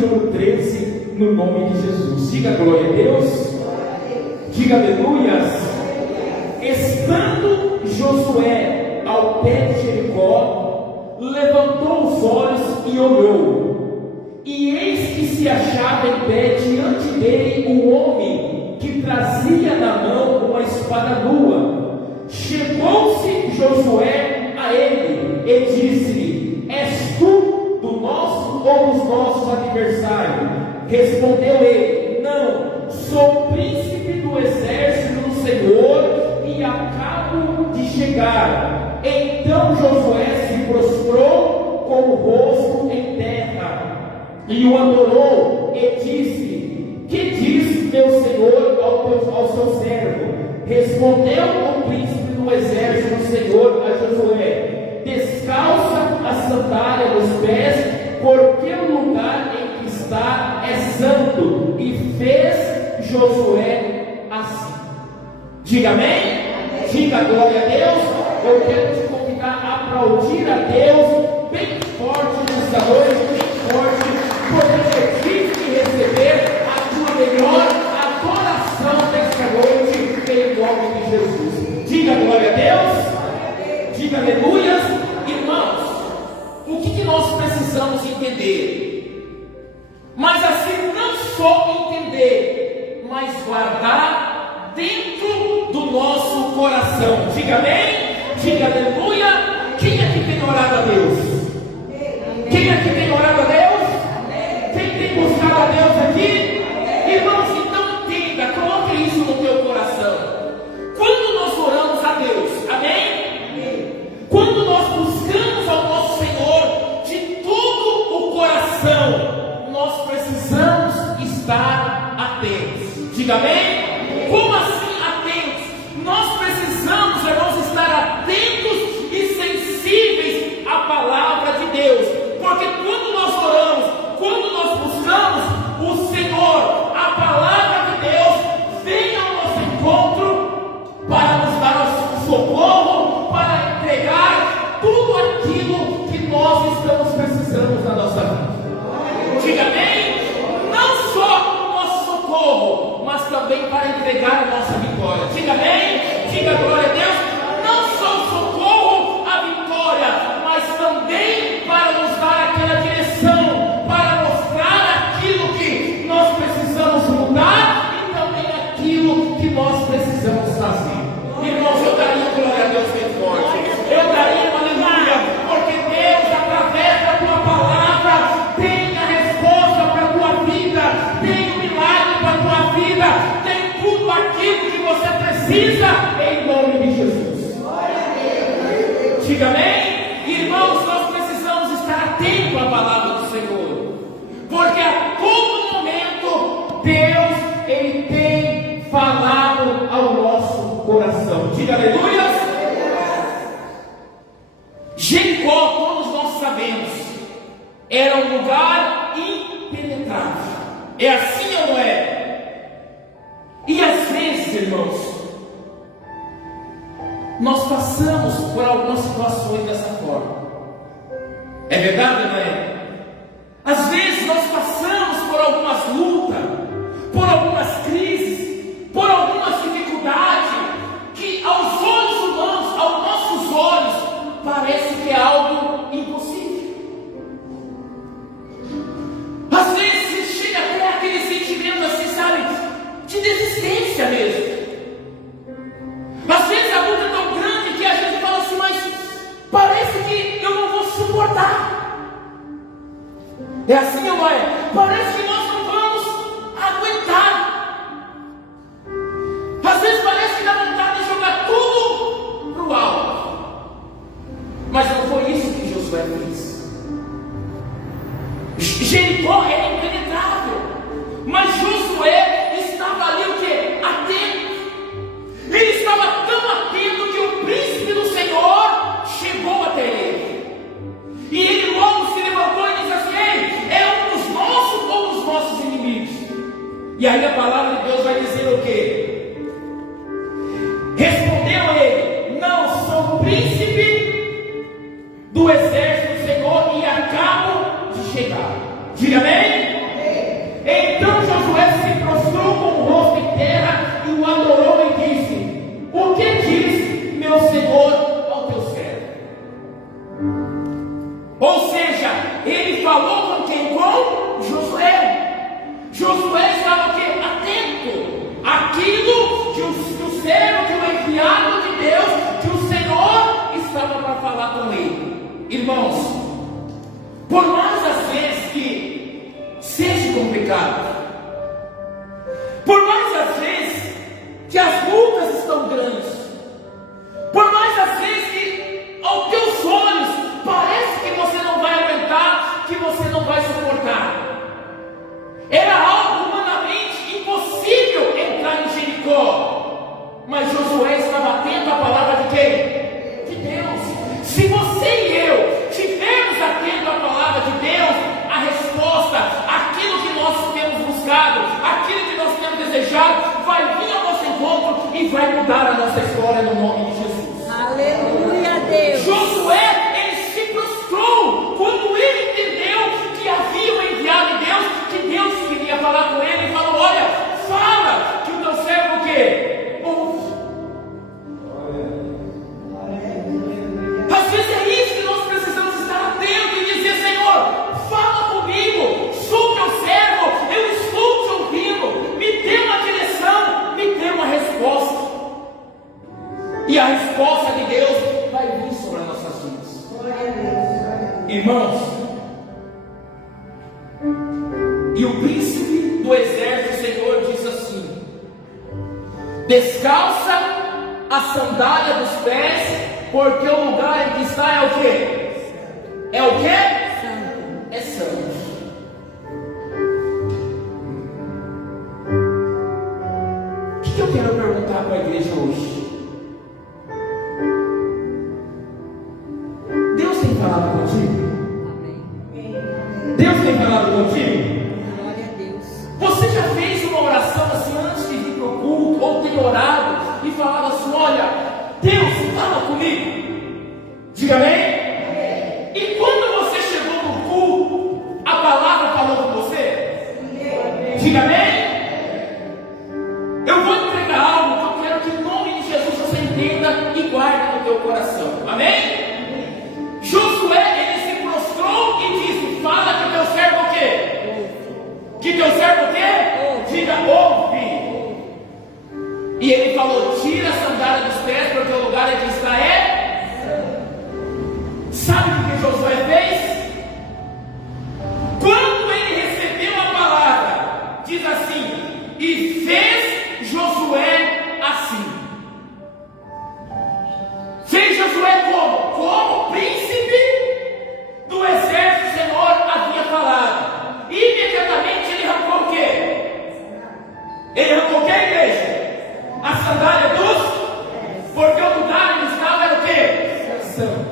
número 13, no nome de Jesus. Diga glória a Deus. Diga aleluias. Estando Josué ao pé de Jericó, levantou os olhos e olhou, e eis que se achava em pé diante dele um homem que trazia na mão uma espada nua. Chegou-se Josué a ele e disse-lhe: És tu do nosso ou dos nossos adversários? Respondeu ele: Não, sou príncipe do exército do Senhor e acabo de chegar. Então Josué se prostrou com o rosto em terra e o adorou e disse: Que diz meu senhor ao seu servo? Respondeu o príncipe do exército do Senhor a Josué: Descalça a sandália dos pés, porque o lugar em que está é santo. E fez Josué assim. Diga amém? Diga glória a Deus. Eu quero te convidar a aplaudir a Deus bem forte nessa noite, bem forte, porque é digno de receber a tua melhor adoração nessa noite, em nome de Jesus. Diga glória a Deus. Diga aleluias. Irmãos, o que nós precisamos entender? Mas assim, não só entender, mas guardar dentro do nosso coração. Diga amém. Diga aleluia. Quem é que tem orado a Deus? Quem é que tem orado a Deus? Quem tem buscado a Deus aqui? Irmãos, então entenda, coloque isso no teu coração. Quando nós oramos a Deus, amém? Quando nós buscamos ao nosso Senhor de todo o coração, nós precisamos estar atentos. Diga amém? Como assim atentos? Nós precisamos, irmãos, estar atentos e sensíveis à palavra de Deus, porque quando nós oramos, quando nós buscamos o Senhor, a palavra de Deus vem ao nosso encontro para nos dar o socorro, para entregar tudo aquilo que nós estamos precisando na nossa vida. Diga amém? Não só o nosso socorro, mas também para entregar a nossa vitória. Diga amém? Diga glória a Deus. Não só o socorro, a vitória, mas também para nos dar aquela direção, para mostrar aquilo que nós precisamos mudar e também aquilo que nós precisamos fazer. Irmãos, eu daria glória a Deus bem forte. Eu daria uma aleluia, porque Deus, através da tua palavra, tem a resposta para a tua vida, tem o milagre para a tua vida, tem tudo aquilo que você precisa, em nome de Jesus. Diga amém? Irmãos, nós precisamos estar atentos à palavra do Senhor, porque a todo momento Deus, Ele tem falado ao nosso coração. Diga aleluias. Jericó, todos nós sabemos, era um lugar impenetrável. É assim ou não é? E às vezes, irmãos, nós passamos por algumas situações dessa forma. É verdade, não é? Às vezes nós passamos por algumas lutas, por algumas crises, por algumas dificuldades, que aos olhos humanos, aos nossos olhos, parece que é algo impossível. Às vezes chega até aquele sentimento assim, sabe, de desistência mesmo. Às vezes a luta é tão grande que a gente fala assim, mas parece que eu não vou suportar. É assim ou não é? Parece que nós não vamos aguentar. Às vezes parece que dá vontade de jogar tudo para o alto. Mas não foi isso que Josué fez. Jericó era impenetrável, mas Josué estava ali o quê? Atento. Ele estava tão atento que o príncipe do Senhor chegou até ele. E ele logo se levantou e disse assim: Ei, é um dos nossos ou dos nossos inimigos? E aí a palavra de Deus vai dizer o quê? Respondeu ele: Não, sou príncipe do exército do Senhor e acabo de chegar. Diga amém? Senhor ao teu servo. Ou seja, ele falou com quem? Com Josué. Josué estava o quê? Atento àquilo que o servo, que o enviado de Deus, que o Senhor estava para falar com ele. Irmãos, por mais às vezes que seja complicado, por mais às vezes que as lutas estão grandes, por mais às vezes que aos teus olhos parece que você não vai aguentar, que você não vai suportar, era algo humanamente impossível entrar em Jericó, mas Josué estava atento à palavra de quem? De Deus. Se você e eu estivermos atentos à palavra de Deus, a resposta, aquilo que nós temos buscado, aquilo que nós temos desejado, vai vir ao nosso encontro e vai mudar a nossa história no nome de Jesus. Aleluia, Deus. Josué, ele se prostrou quando ele entendeu que havia um enviado de Deus, que Deus queria falar com ele, e falou: olha, fala, que o teu servo o quê? Ouve. Às vezes é isso que nós precisamos estar atentos e dizer: Senhor, fala comigo, sou teu servo, eu estou te ouvindo, me dê uma direção, me dê uma resposta. E a resposta de Deus vai vir sobre as nossas vidas. Irmãos, e o príncipe do exército do Senhor diz assim: descalça a sandália dos pés, porque o lugar em que está é o quê? É o quê? Santo. É santo. O que eu quero perguntar para a igreja hoje? Deus tem falado contigo? Amém. Deus tem falado contigo? Glória a Deus. Você já fez uma oração assim antes de vir para o culto, ou tem orado e falado assim: olha, Deus fala comigo? Diga amém. E quando você chegou no culto, a palavra falou com você? Diga amém. Eu vou entregar algo que eu quero que em nome de Jesus você entenda e guarde no teu coração. Amém? Josué, ele se prostrou e disse: fala que o teu servo o quê? Que teu servo o quê? Diga, ouve. E ele falou: tira a sandália dos pés, porque o lugar em que está é. Sabe o que Josué fez? Quando ele recebeu a palavra, diz assim: e fez Josué assim. Fez Josué como? Como o príncipe do exército do Senhor havia falado. Imediatamente ele arrancou o quê? Ele arrancou o quê, igreja? A sandália dos? Porque o lugar onde estava era o quê? Santo.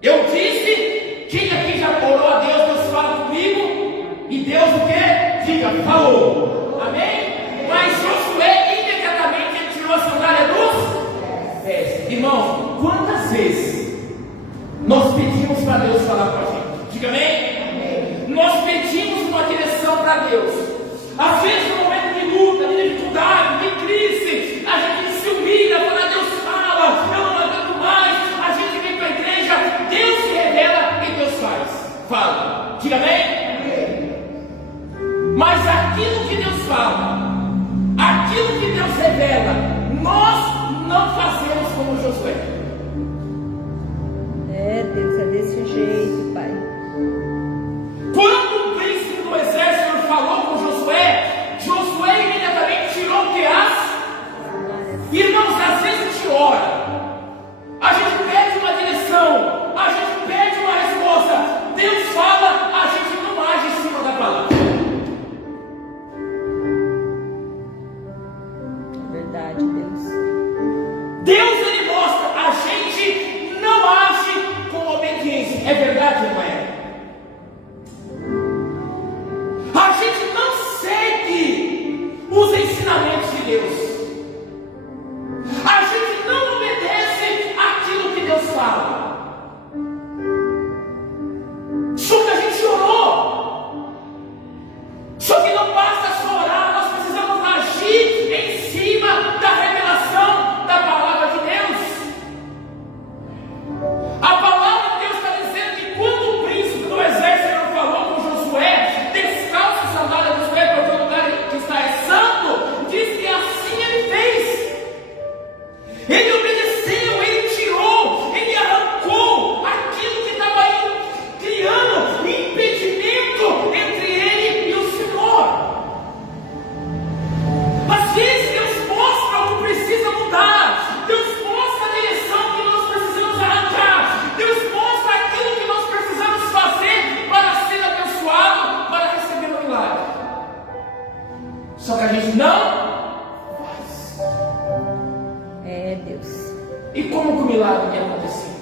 Eu disse, quem aqui já orou a Deus, Deus fala comigo, e Deus o quê? Diga, falou. Amém? Mas Josué imediatamente ele tirou a sandália dos pés. Irmão, quantas vezes nós pedimos para Deus falar com a gente? Diga amém? Nós pedimos uma direção para Deus. Às vezes no momento de luta, de dificuldade, de crise, a gente se humilha, fala: Deus fala, eu não aguento mais. A gente vem para a igreja, Deus se revela e Deus fala. Diga amém? Mas aquilo que Deus fala, aquilo que Deus revela, nós não fazemos como Josué. É, Deus, é desse jeito, Pai. Quando o príncipe do exército falou com Josué, Josué imediatamente tirou o que as. Irmãos, às vezes a gente ora, a gente pede uma direção, a gente pede uma resposta, Deus fala, a gente não age em cima da palavra. É verdade, Deus. Deus, ele mostra, a gente não age com obediência. É verdade, não é? A gente não segue os ensinamentos de Deus. A gente não obedece aquilo que Deus fala. Só que a gente orou. Só que não basta só orar, nós precisamos agir em cima da revelação da palavra de Deus. Só que a gente não faz. É, Deus. E como que o milagre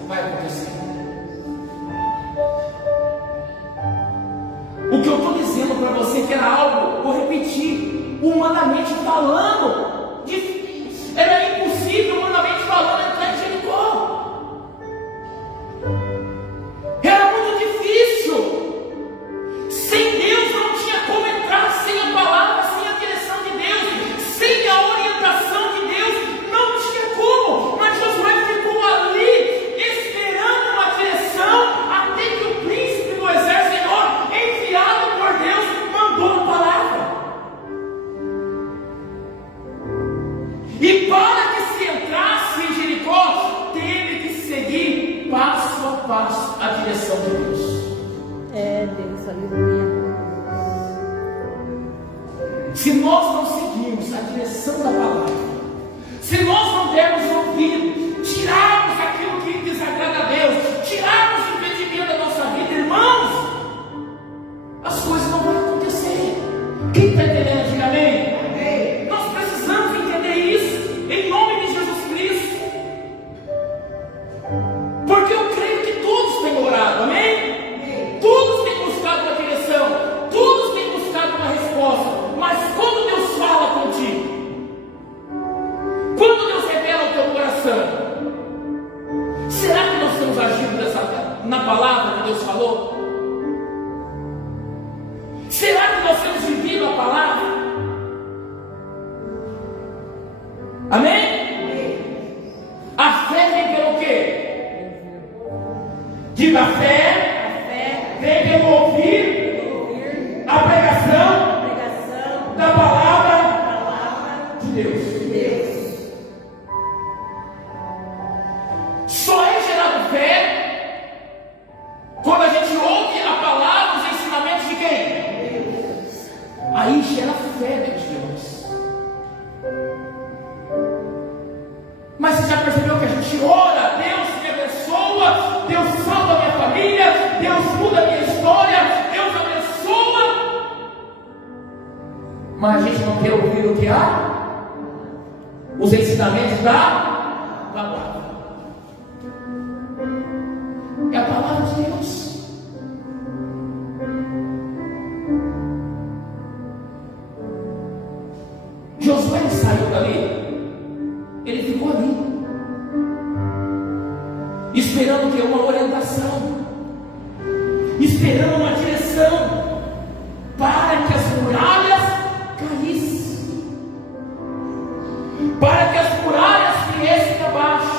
vai acontecer? O que eu estou dizendo para você que era algo, vou repetir, humanamente falando, era impossível humanamente falando entrar em Jericó. Era muito difícil. Sem Deus não tinha como entrar, sem a palavra, sem a direção de Deus, sem a orientação de Deus, não tinha como. Mas Josué ficou ali, esperando uma direção, até que o príncipe do exército, Senhor, enviado por Deus, mandou a palavra. E para que se entrasse em Jericó, teve que seguir passo a passo a direção de Deus. É, Deus, aleluia. Se nós não seguirmos a direção da palavra, se nós não dermos ouvido, tirarmos aquilo que desagrada a Deus, tirarmos o impedimento da nossa vida, irmãos, as coisas não vão acontecer. Quem está entendendo, diga amém? Amém. Nós precisamos entender isso, em nome de Jesus Cristo, porque eu creio que todos têm orado, amém? Todos têm buscado uma direção, todos têm buscado uma resposta. Mas quando Deus fala contigo, quando Deus revela o teu coração, será que nós estamos agindo na palavra que Deus falou? Será que nós temos vivido a palavra? Amém? A fé vem pelo quê? Diga, a fé vem pelo ouvir a pregação da palavra de Deus. Só é gerado fé quando a gente ouve a palavra, os ensinamentos de quem? Aí gera fé dentro de nós. Mas você já percebeu que a gente ora, Deus me abençoa, Deus salva a minha família, Deus muda a minha história, Deus abençoa, mas a gente não quer ouvir o que há? Os ensinamentos da palavra. É a palavra de Deus. Josué saiu dali, ele ficou ali, esperando que uma orientação, esperando uma direção, para que as muralhas caíssem, para que as muralhas viessem abaixo.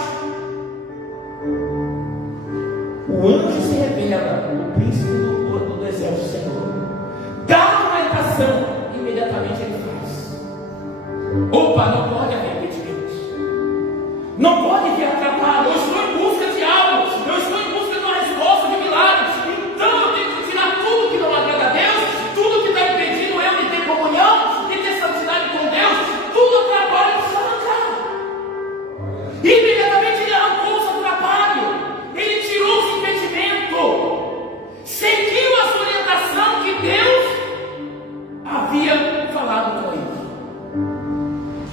O anjo se revela, o príncipe do exército do Senhor, dá uma orientação, imediatamente ele faz. Opa, não pode haver impedimento, não pode vir atrapalho. Eu estou em busca de algo, eu estou em busca de uma resposta de milagre, então eu tenho que tirar tudo que não agrada a Deus, tudo que está impedindo eu de ter comunhão, de ter santidade com Deus, tudo atrapalha, precisa arrancar. Imediatamente ele arrancou os atrapalhos, ele tirou os impedimentos, seguiu a orientação que Deus havia falado com ele.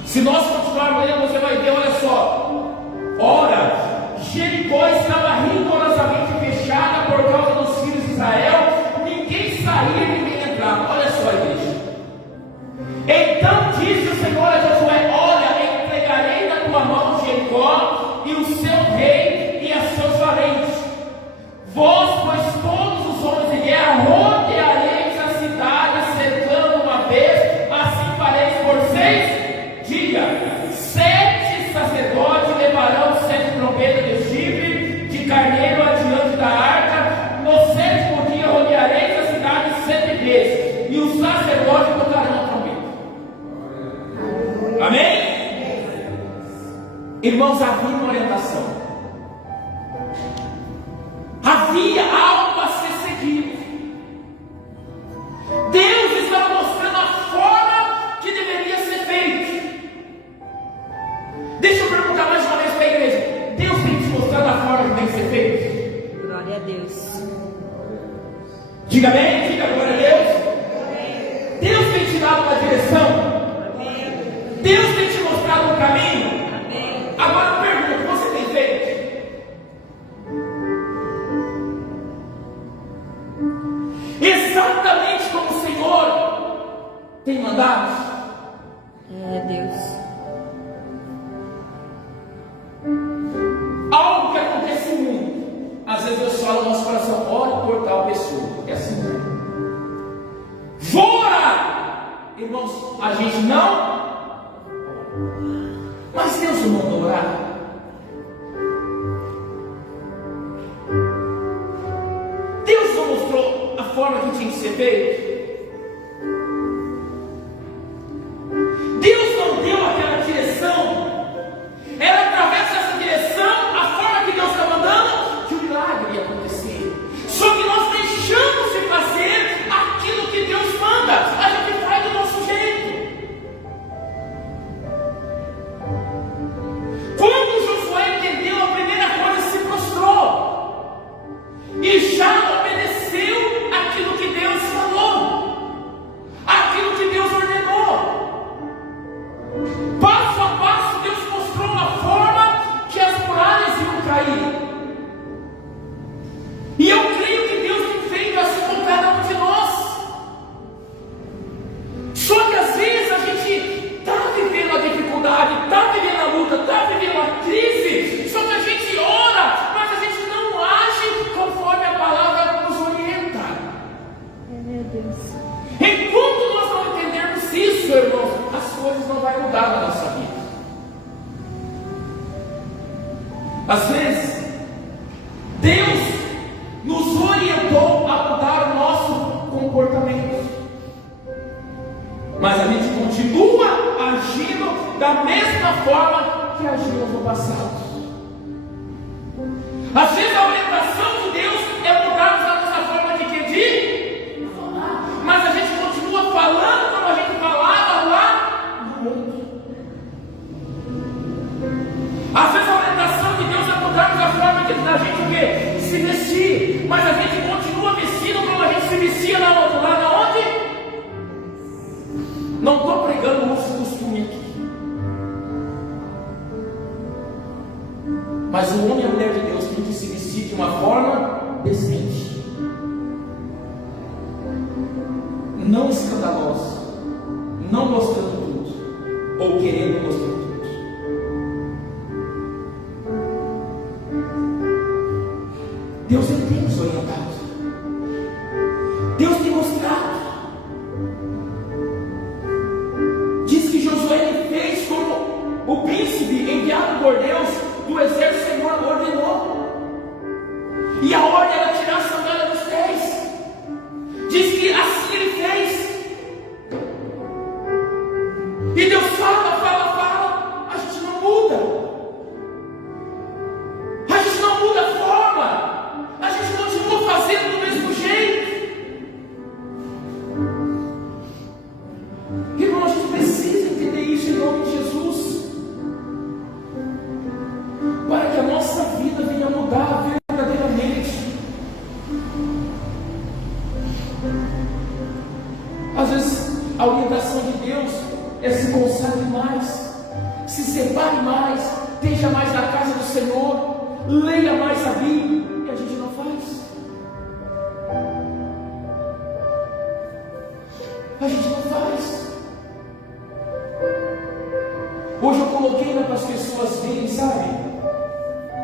Se nós continuarmos lendo, você vai ver, olha só. Ora, Jericó estava rigorosamente fechada por causa dos filhos de Israel, ninguém saía, ninguém entrava. Olha só, igreja. Então disse o Senhor a Josué: olha, entregarei na tua mão Jericó e o seu rei e a seus valentes. Vós, pois, todos os homens de guerra, rodeareis a cidade, cercando uma vez, assim fareis por 6. Diga, 7 sacerdotes levarão 7 trombetas de chifre de carneiro adiante da arca. No 7º dia rodeareis a cidade 7 vezes, e os sacerdotes tocarão a trombeta. Amém? Irmãos, havia uma orientação, havia algo a ser seguido. Deus estava mostrando a forma que deveria ser feito. Deixa eu perguntar mais uma vez para a igreja: Deus tem te mostrado a forma que tem que ser feito? Glória a Deus. Diga bem, diga glória a Deus. Deus tem te dado uma direção. tem mandado? É Deus. Algo que acontece muito. Às vezes Deus fala no nosso coração: ore por tal pessoa. É assim, né? Vou orar. Irmãos, a gente não. Mas Deus não mandou orar. Deus não mostrou a forma que tinha que ser feito. Deus não deu aquela direção. Era através dessa direção, a forma que Deus está mandando, que o milagre ia acontecer. Só que nós deixamos de fazer aquilo que Deus manda. A gente faz do nosso jeito. Quando Josué entendeu, a primeira coisa, se prostrou e já obedeceu aquilo que Deus falou, aquilo que Deus ordenou. Passo a passo, Deus mostrou a forma que as muralhas iam cair. E eu creio que Deus tem feito assim com cada um de nós. Só que às vezes a gente está vivendo a dificuldade, está vivendo a luta, está vivendo a crise. Só que a gente ora, mas a gente não age conforme a palavra nos orienta. É Deus. Enquanto nós não entendermos isso, irmãos, as coisas não vão mudar na nossa vida. Às vezes, Deus nos orientou a mudar o nosso comportamento, mas a gente continua agindo da mesma forma que agimos no passado. Às vezes a orientação de Deus é mudarmos a nossa forma de que falar, mas a gente continua falando como a gente falava lá no mundo. Às vezes a orientação de Deus é mudarmos a forma da gente o quê? Se vestir, mas a gente continua vestindo como a gente se vestia lá na onde? Não estou pregando uso e costume aqui, mas o homem e a mulher de Deus tem que se vestir de uma forma decente, não escandalosa, não mostrando tudo ou querendo mostrar tudo. Deus tem nos orientado. Deus tem mostrado. Diz que Josué fez como o príncipe enviado por Deus do exército. O Senhor ordenou. E a ordem era tirar a sandália dos pés. Diz que assim ele fez. E Deus fala. A gente não muda. A gente não muda a forma. A gente continua fazendo do mesmo jeito. Irmão, a gente precisa entender isso em nome de Jesus, para que a nossa vida venha mudar verdadeiramente. Às vezes a orientação de Deus é: se consagre mais, se separe mais, esteja mais na casa do Senhor, leia mais a Bíblia. E a gente não faz. A gente não faz. Hoje eu coloquei para as pessoas verem, sabe?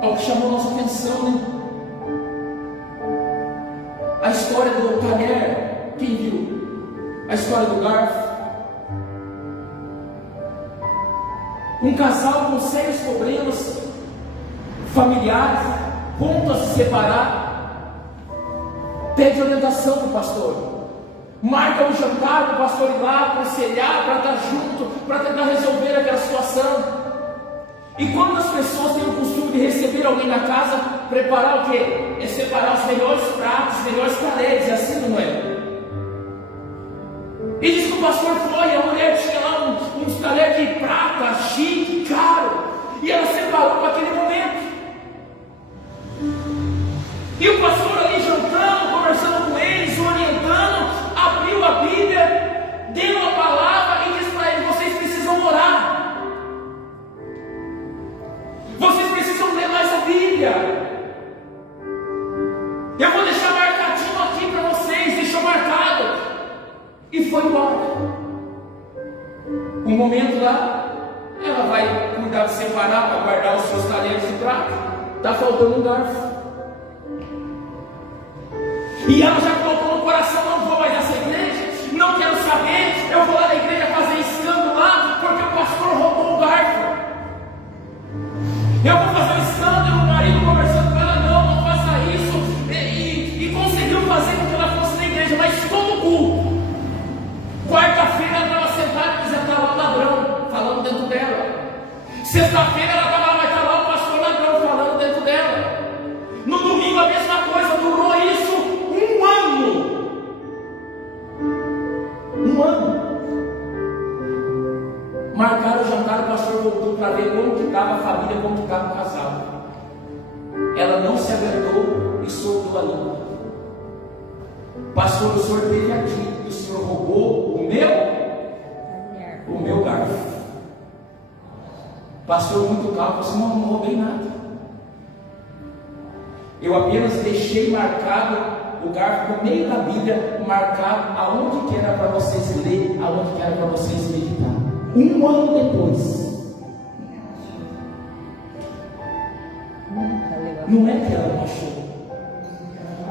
Algo que chamou nossa atenção, né? A história do talher. Quem viu? A história do garfo. Um casal com sérios problemas familiares, ponto a se separar, pede orientação do pastor, marca um jantar para o pastor ir lá, aconselhar, para estar junto, para tentar resolver aquela situação. E quando as pessoas têm o costume de receber alguém na casa, preparar o quê? É separar os melhores pratos, os melhores talheres, é assim, não é? E diz que o pastor foi, e a mulher tinha lá uns talheres de prata, chique, caro, e ela separou para aquele momento. E o pastor ali jantando, conversando com eles, orientando, abriu a Bíblia, deu a palavra e disse para eles: vocês precisam orar, vocês precisam ler mais a Bíblia. Eu vou deixar marcadinho aqui para vocês, deixou marcado. E foi embora. Um momento lá, ela vai cuidar de separar para guardar os seus talheres de prata. Está faltando um garfo. E ela já colocou no coração: não vou mais nessa igreja, não quero saber, eu vou lá na igreja fazer escândalo lá, porque o pastor roubou o garfo. Eu vou fazer um escândalo, o marido conversando com ela: não faça isso. E conseguiu fazer com que ela fosse na igreja, mas todo culto. Quarta-feira ela estava sentada e já estava o ladrão falando dentro dela. Sexta-feira ela estava lá, mas estava lá o pastor ladrão falando dentro dela. No domingo a mesma coisa, durou isso um ano. Um ano. Marcaram o jantar, o pastor voltou para ver como que estava a família, como que estava o casal. Ela não se aguentou e soltou a língua. Pastor, o senhor teve aqui, e o senhor roubou o meu garfo. Pastor, muito calmo, você não roubei nada. Eu apenas deixei marcado o garfo no meio da Bíblia, marcado aonde que era para vocês ler, aonde que era para vocês meditar. Um ano depois. Não é que ela não achou.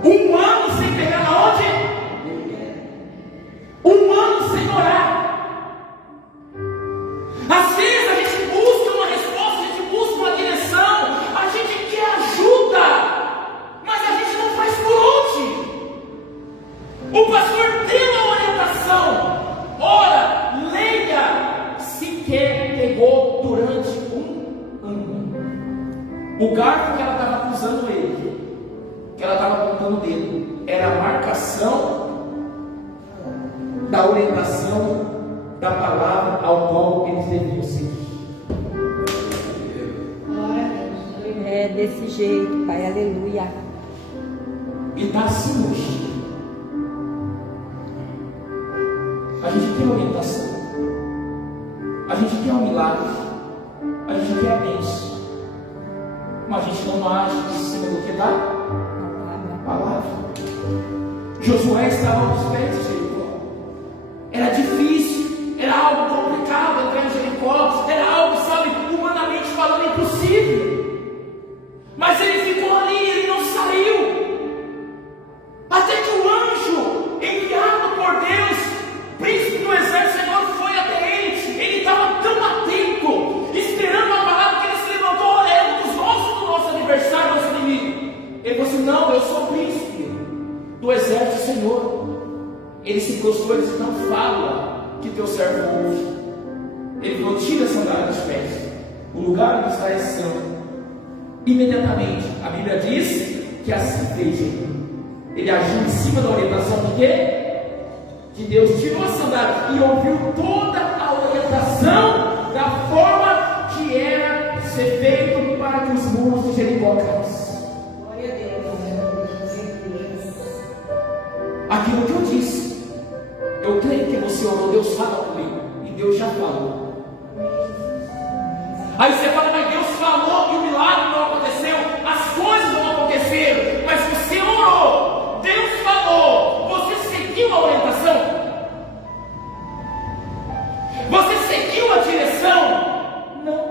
Um ano sem pegar na onde? Um ano sem orar. Às vezes a gente busca uma resposta, a gente busca uma direção, a gente quer ajuda, mas a gente não faz por onde. O pastor deu a orientação: ora, leia, sequer pegou durante um ano. O garfo que ela estava acusando ele, que ela estava apontando o dedo, era a marcação da orientação da palavra ao qual eles deviam seguir. É desse jeito, Pai, aleluia. E está assim hoje. A gente quer orientação, a gente quer um milagre, a gente quer a bênção, mas a gente não age em cima do que dá? Palavra. Josué estava aos pés de Jericó. Era difícil, era algo complicado entrar em Jericó, era algo, sabe, humanamente falando, impossível. Mas ele ficou ali, ele não saiu. Até que o anjo enviado por Deus, príncipe do exército, Senhor, foi até ele. Ele estava tão atento, esperando a palavra, que ele se levantou: olha, é um dos nossos, do nosso adversário, nosso inimigo. Ele falou assim: não, eu sou príncipe do exército, Senhor. Ele se prostrou e disse: não fala que teu servo ouve. Ele falou: tira a sandália dos pés, o lugar onde está esse santo. Imediatamente a Bíblia diz que assim fez ele agiu em cima da orientação de quê? De Deus. Tirou a sandália e ouviu toda a orientação da forma que era ser feito para que os muros de Jericó caíssem. Glória a Deus. Aquilo que eu disse, eu creio que você orou, Deus fala comigo, e Deus já falou. Aí você fala: mas Deus falou e o milagre não aconteceu, as coisas não aconteceram. Mas você orou, Deus falou, você seguiu a orientação? Você seguiu a direção? Não.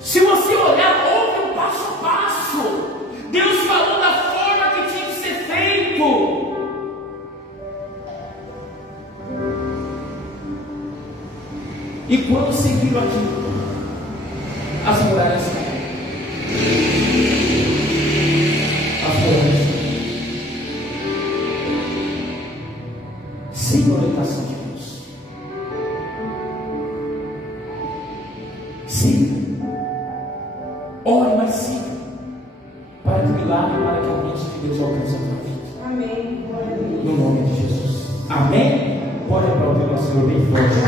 Se você olhar, houve um passo a passo. Deus falou da forma que tinha que ser feito. E quando seguiram aquilo, as muralhas caíram. As muralhas caíram. Siga a orientação de Deus. Siga. Ore, mas siga. Para que o milagre, para que a bênção de Deus alcance a tua vida. Amém. No nome de Jesus. Amém. Pode aplaudir o Senhor bem forte.